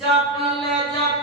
जप ले जप